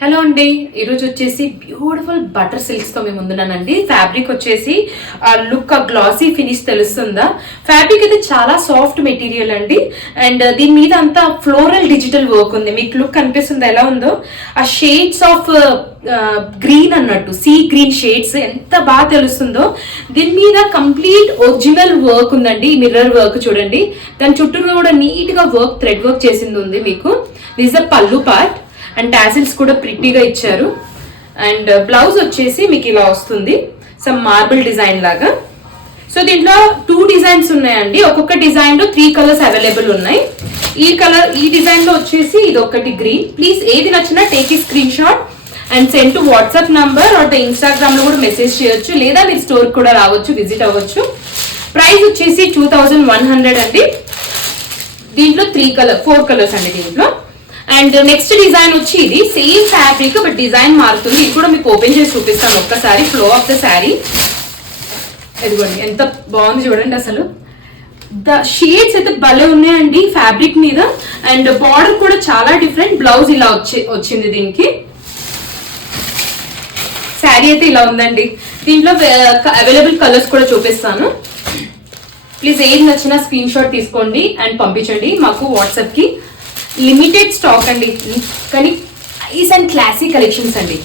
Hello అండి, ఈరోజు వచ్చేసి బ్యూటిఫుల్ బటర్ సిల్క్స్ తో మేము ముందున్నానండి. ఫ్యాబ్రిక్ వచ్చేసి లుక్ గ్లాసీ ఫినిష్ తెలుస్తుందా? ఫ్యాబ్రిక్ అయితే చాలా సాఫ్ట్ మెటీరియల్ అండి. అండ్ దీని మీద అంతా ఫ్లోరల్ డిజిటల్ వర్క్ ఉంది. మీకు లుక్ అనిపిస్తుంది ఎలా ఉందో? ఆ షేడ్స్ ఆఫ్ గ్రీన్ అన్నట్టు, సీ గ్రీన్ షేడ్స్ ఎంత బాగా తెలుస్తుందో. దీని మీద కంప్లీట్ ఒరిజినల్ వర్క్ ఉందండి. మిర్రర్ వర్క్ చూడండి, దాని చుట్టూ కూడా నీట్ గా వర్క్, థ్రెడ్ వర్క్ చేసింది ఉంది. మీకు దిస్ ద పల్లు పార్ట్ అండ్ టాసిల్స్ కూడా ప్రిట్టీగా ఇచ్చారు. అండ్ బ్లౌజ్ వచ్చేసి మీకు ఇలా వస్తుంది, సమ్ మార్బుల్ డిజైన్ లాగా. సో దీంట్లో 2 డిజైన్స్ ఉన్నాయండి. ఒక్కొక్క డిజైన్ లో 3 కలర్స్ అవైలబుల్ ఉన్నాయి. ఈ డిజైన్ లో వచ్చేసి ఇది ఒకటి గ్రీన్. ప్లీజ్ ఏది నచ్చినా టేక్ ఈ screen shot and send to WhatsApp number or Instagram లో కూడా మెసేజ్ చేయొచ్చు, లేదా మీరు స్టోర్ కూడా రావచ్చు, విజిట్ అవ్వచ్చు. ప్రైస్ వచ్చేసి 2100 అండి. దీంట్లో 4 కలర్స్ అండి దీంట్లో. అండ్ నెక్స్ట్ డిజైన్ వచ్చి ఇది సేమ్ ఫ్యాబ్రిక్ బట్ డిజైన్ మారుతుంది. ఇది కూడా మీకు ఓపెన్ చేసి చూపిస్తాను ఒక్కసారి. ఫ్లో ఆఫ్ ద శారీ ఇదిగోండి, ఎంత బాగుంది చూడండి. అసలు ద షేడ్స్ అయితే భలే ఉన్నాయండి ఫ్యాబ్రిక్ మీద. అండ్ బార్డర్ కూడా చాలా డిఫరెంట్. బ్లౌజ్ ఇలా వచ్చింది దీనికి. శారీ అయితే ఇలా ఉందండి. దీంట్లో అవైలబుల్ కలర్స్ కూడా చూపిస్తాను. ప్లీజ్ ఏది నచ్చినా స్క్రీన్ షాట్ తీసుకోండి అండ్ పంపించండి మాకు వాట్సాప్ కి. లిమిటెడ్ స్టాక్ అండి, కానీ నైస్ అండ్ క్లాసీ కలెక్షన్స్ అండి.